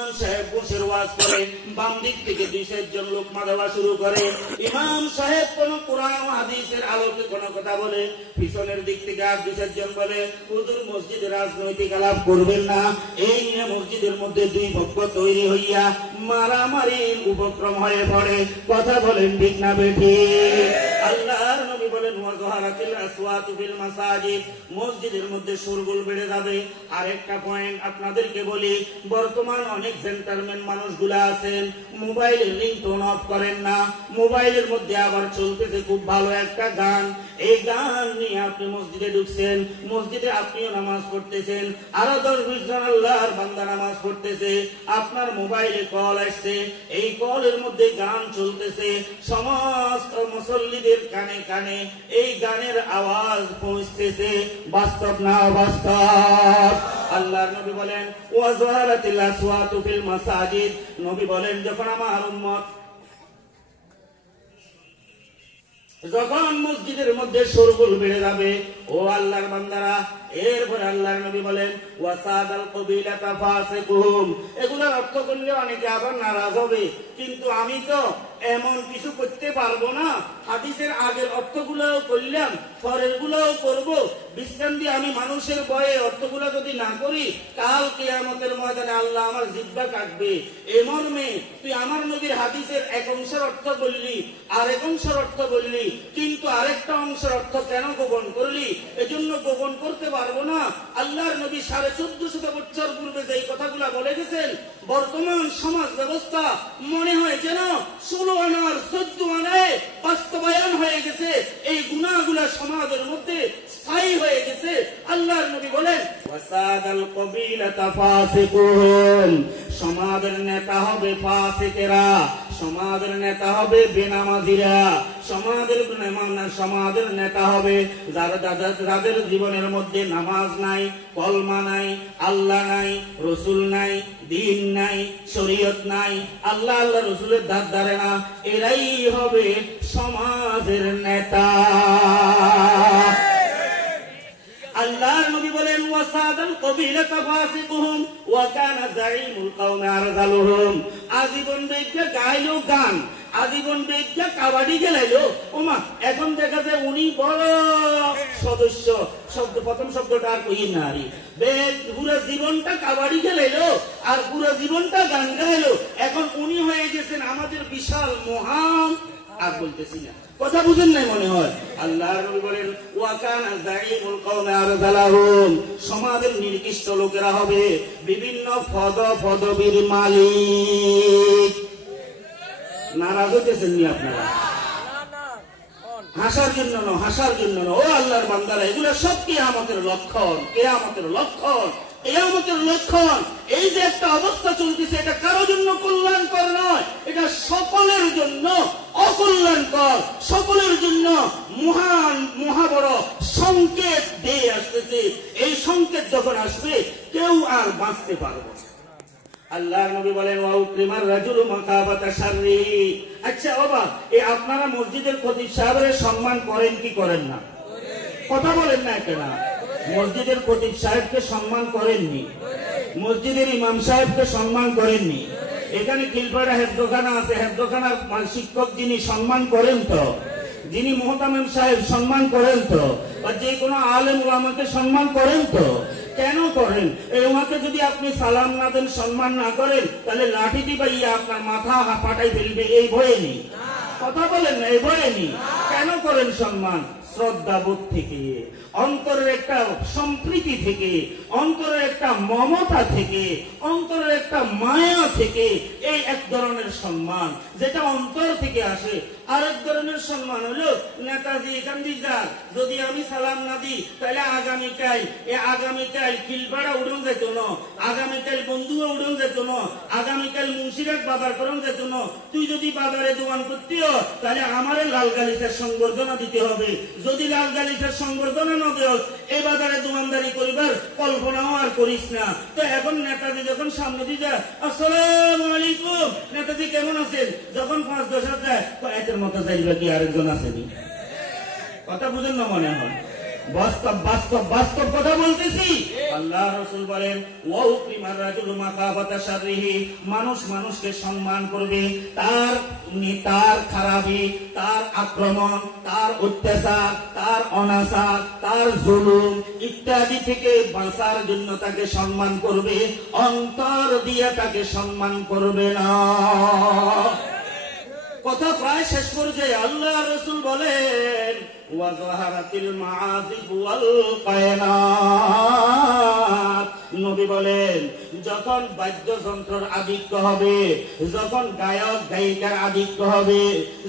ইমাম সাহেব বসে ওয়াজ করে, বাম দিক থেকে 2-4 জন লোক দেওয়া শুরু করে। ইমাম সাহেব কোন কোরআন ও হাদিসের আলোকে কোন কথা বলে, পিছনের দিক থেকে আর 2-4 জন বলে, হুজুর মসজিদে রাজনৈতিক আলাপ করবেন না। এই নিয়ে মসজিদের মধ্যে 2 পক্ষ তৈরি হইয়া মারামারির উপক্রম হয়ে পড়ে। কথা বলেন ঠিক না বেঠিক? আল্লাহর নবী বলেন ওয়াজহারাতিল আসওয়াতু ফিল মাসাজিদ, মসজিদের মধ্যে শোরগোল বেড়ে যাবে। আরেকটা পয়েন্ট আপনাদেরকে বলি, বর্তমান অনেক জেন্টলম্যান মানুষগুলা আছেন, মোবাইলের রিংটোন অফ করেন না। মোবাইলের মধ্যে আবার চলতেছে খুব ভালো একটা গান, এই গান নিয়ে আপনি মসজিদে ঢুকছেন, মসজিদে আপনিও নামাজ পড়তেছেন, আরো 10-20 জন আল্লাহর বান্দা নামাজ পড়তেছে, আপনার মোবাইলে কল আসছে, এই কলের মধ্যে গান চলতেছে, সমস্ত মুসল্লিদের কানে কানে এই গানের আওয়াজ পৌঁছতেছে। বাস্তব না অবাস্তব? আল্লাহর নবী বলেন ওয়াজহারাতিল আসওয়াতু ফিল মাসাজিদ, নবী বলেন যখন আমার উম্মত যখন মসজিদের মধ্যে শোরগোল বেড়ে যাবে, ও আল্লাহর বান্দারা, এরপরে আল্লাহর নবী বলেন ওয়াসাদাল কবিলাতা ফাসিকুম, এগুলোর অর্থ করলে অনেকে আবার নারাজ হবে, কিন্তু আমি তো এমন কিছু করতে পারবো না, হাদিসের আগের অর্থগুলোও করলাম, পরের গুলোও করবো, বিশ্রাম দিয়ে আমি মানুষের ভয়ে অর্থগুলো যদি না করি, কাল কিয়ামতের ময়দানে আল্লাহ আমার জিহ্বা কাটবে। এই মর্মে তুই আমার নবীর হাদিসের এক অংশের অর্থ বললি, আরেক অংশের অর্থ বললি, কিন্তু আরেকটা অংশের অর্থ কেন গোপন করলি? এজন্য গোপন করতে পারবো না। আল্লাহর নবী 1450 বছর পূর্বে যেই কথাগুলা বলে গেছেন, বর্তমান সমাজ ব্যবস্থা মনে হয় যেন 16 আনার 14 আনায় বাস্তবায়ন হয়ে গেছে, এই গুনাহগুলা সমাজের মধ্যে স্থায়ী হয়ে গেছে। আল্লাহর নবী বলেন ওয়াসাদাল কবিলাতা ফাসিকুন, সমাজের নেতা হবে ফাসিকেরা, সমাজের নেতা হবে বেনামাজিরা, সমাজের নেতা হবে যাদের জীবনের মধ্যে নামাজ নাই, কলমা নাই, আল্লাহ নাই, রসুল নাই, দিন নাই, শরীয়ত নাই, আল্লাহ আল্লাহ রসুলের ধার ধারে না, এরাই হবে সমাজের নেতা। আল্লাহর নবী বলেন ওয়াসাদাল কবিলাতা ফাসিকুহুম ওয়া কানা যাঈমুল কওমি আরযালুহুম, আজীবন বেজ্ঞা গাইলো গান, আজীবন বেজ্ঞা কাবাডি খেলাইলো, ওমা এখন দেখা যায় উনি বড় সদস্য, প্রথম শব্দটা আর কই না, পুরো জীবনটা কাবাডি খেলাইলো আর পুরো জীবনটা গান গাইলো, এখন উনি হয়ে গেছেন আমাদের বিশাল মহান। আর বলতেছি না, কথা বুঝেন নাই মনে হয়। আল্লাহর নবী বলেন ওয়া কানা যাঈমুল কওমি আরযালাহুম, সমাজের নির্দিষ্ট লোকেরা হবে বিভিন্ন পদবীর মালিক। নারাজ হইতেছেন নি আপনারা? হাসার জন্য না, হাসার জন্য না। ও আল্লাহর বান্দারা, এগুলো সব কিয়ামতের লক্ষণ, কিয়ামতের লক্ষণ, কিয়ামতের লক্ষণ। এই যে একটা অবস্থা চলতেছে, এটা কারোর জন্য কল্যাণকর নয়, এটা সকলের জন্য অকল্যাণকর, সকলের জন্য মহান মহাবড় সংকেত দিয়ে আসতেছে। এই সংকেত যখন আসবে কেউ আর বাঁচতে পারবে না। আল্লাহর নবী বলেন ওয়া উকরিমার রাজুলু মাকাবাতা শাররি। আচ্ছা বাবা, এই আপনারা মসজিদের খতিব সাহেবের সম্মান করেন কি করেন না? কথা বলেন না কেন? মসজিদের খতিব সাহেবকে সম্মান করেননি, মসজিদের ইমাম সাহেবকে সম্মান করেননি। এখানে খিলপাড়া হেফজখানা আছে, হেফজখানার শিক্ষক যিনি সম্মান করেন তো, যিনি মুহতামিম সাহেব সম্মান করেন তো, বা যে কোনো আলেম ওলামাকে সম্মান করেন তো, কেন করেন? এই ওনাকে যদি আপনি সালাম না দেন, সম্মান না করেন, তাহলে লাঠি দিবাইয়া আপনার মাথা ফাটাই ফেলবে, এই ভয়ে নেই। কথা বলেন না, এই ভয়ে নেই। কেন করেন সম্মান? শ্রদ্ধাবোধ থেকে, অন্তরের একটা সম্প্রীতি থেকে, অন্তরের একটা মমতা থেকে, অন্তরের একটা মায়া থেকে, এই এক ধরনের সম্মান যেটা অন্তর থেকে আসে। আরেক ধরনের সম্মান হলো নেতাজি এখান দিয়ে যান, যদি আমি সালাম না দিই তাহলে আগামীকাল খিলপাড়া উড়ন যেত না, আগামীকাল বন্ধুও উড়ন যেত না, আগামীকাল মুন্সিরাট বাজার করন যেত না। তুই যদি বাজারে দোকান করতেও তাহলে আমারে লাল গালিচার সংবর্ধনা দিতে হবে, যদি লাল গালিচার সংবর্ধনা না দেওস এই বাজারে দোকানদারি করিবার কল্পনাও আর করিস না। তো এখন নেতাজি যখন সামনে দিয়ে যায়, আসসালামু আলাইকুম, নেতাজি কেমন আছেন, যখন 5-10 যায় এতের মতো যাইবা কি আরেকজন আসেনি? কথা বুঝেন না মনে হয়? বাস্তব বাস্তব বাস্তব কথা বলতেছি। আল্লাহ রাসূল বলেন ওয়াউকিমার রাজুলু মাকাবাতা শাররিহি, মানুষ মানুষকে সম্মান করবে তার খারাপি, তার আক্রমণ, তার অত্যাচার, তার অনাচার, তার জুলুম ইত্যাদি থেকে বাঁচার জন্য তাকে সম্মান করবে, অন্তর দিয়ে তাকে সম্মান করবে না। কথা প্রায় শেষ পর্যায়ে আল্লাহ রাসূল বলেন ওয়াযাহারাতিল মাআযিব ওয়াল কায়নাত, নবী বলেন যখন বাদ্যযন্ত্রের আধিক্য হবে, যখন গায়ক গায়িকার আধিক্য হবে,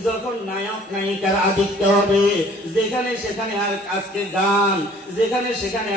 যখন নায়ক নায়িকার আধিক্য হবে, যেখানে সেখানে আর আজকে গান, যেখানে সেখানে